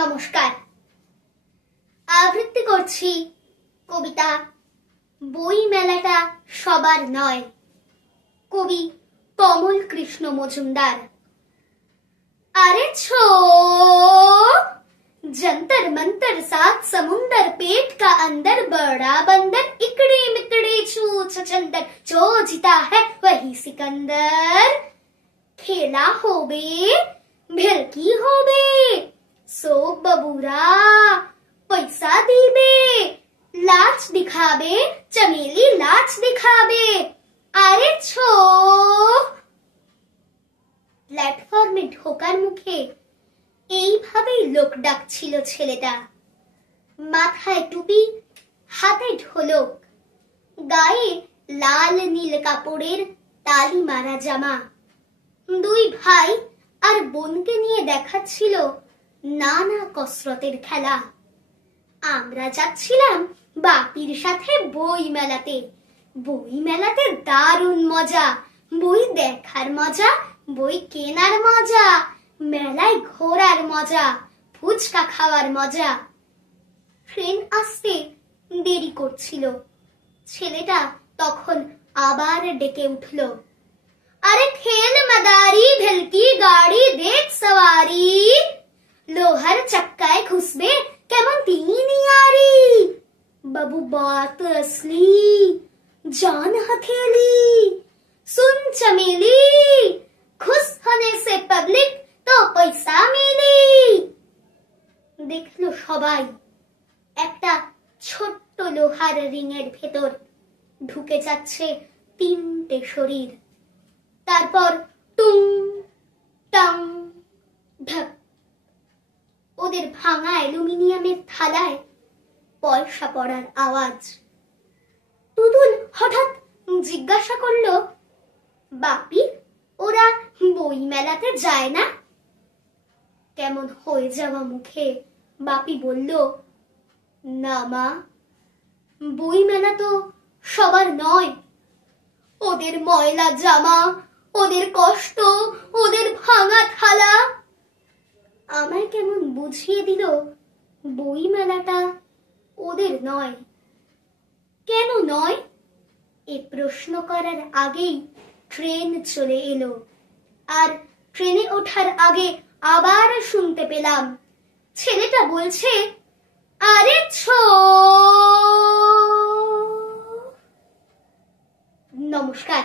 নমস্কার। আবৃত্তি করছি কবিতা বই মেলাটা সবার নয়, কবি কমল কৃষ্ণ মজুমদার। अरे छो जंतर मंतर सात समुंदर पेट का अंदर बड़ा बंदर इकड़ी मिकड़ी छूछ चंदर जो जीता है वही सिकंदर। खेला होबे भेलकी होबे सो बबूरा पैसा दीबे लाच दिखाबे चमेली लाच दिखाबे। अरे छो প্ল্যাটফর্মে ঢোকার মুখে এইভাবেই লোক ডাকছিল ছেলেটা। মাথায় টুপি, হাতে ঢোলক, গায়ে লাল নীল কাপড়ের তালি মারা জামা। দুই ভাই আর বোনকে নিয়ে দেখাচ্ছিল নানা কসরতের খেলা। আমরা যাচ্ছিলাম বাপির সাথে বই মেলাতে। বই মেলাতে দারুণ মজা, বই দেখার মজা, বই কেনার মজা, মেলায় ঘোরার মজা, ফুচকা খাওয়ার মজা। ট্রেন আসতে দেরি করছিল। ছেলেটা তখন আবার ডেকে উঠল, আরে খেল মাদারি ভেলকি গাড়ি দেখ সওয়ারি, লোহার চক্কায় ঘুষবে কেমন তিনিয়ারি। বাবু বাত असली जान हथेली सुन चमेली, खुश होने से पब्लिक तो पैसा मिली। দেখলো সবাই একটা ছোট্ট লোহার রিংয়ের ভেতর ঢুকে যাচ্ছে তিনটে শরীর। তারপর টুং টাং ঢক, ওদের ভাঙা অ্যালুমিনিয়ামের থালায় পয়সা পড়ার আওয়াজ। টুটুল হঠাৎ জিজ্ঞাসা করলো, বাপি ওরা বই মেলাতে যায় না? কেমন হয়ে যাওয়া মুখে বাপি বলল, না মা, বই মেলা তো সবার নয়। ওদের ময়লা জামা, ওদের কষ্ট, ওদের ভাঙা থালা। আমায় কেমন বুঝিয়ে দিল বই মেলাটা ওদের নয়। কেন নয়? এ প্রশ্ন করার আগেই ট্রেন চলে এলো। আর ট্রেনে ওঠার আগে আবার শুনতে পেলাম ছেলেটা বলছে, আরে ছো। নমস্কার।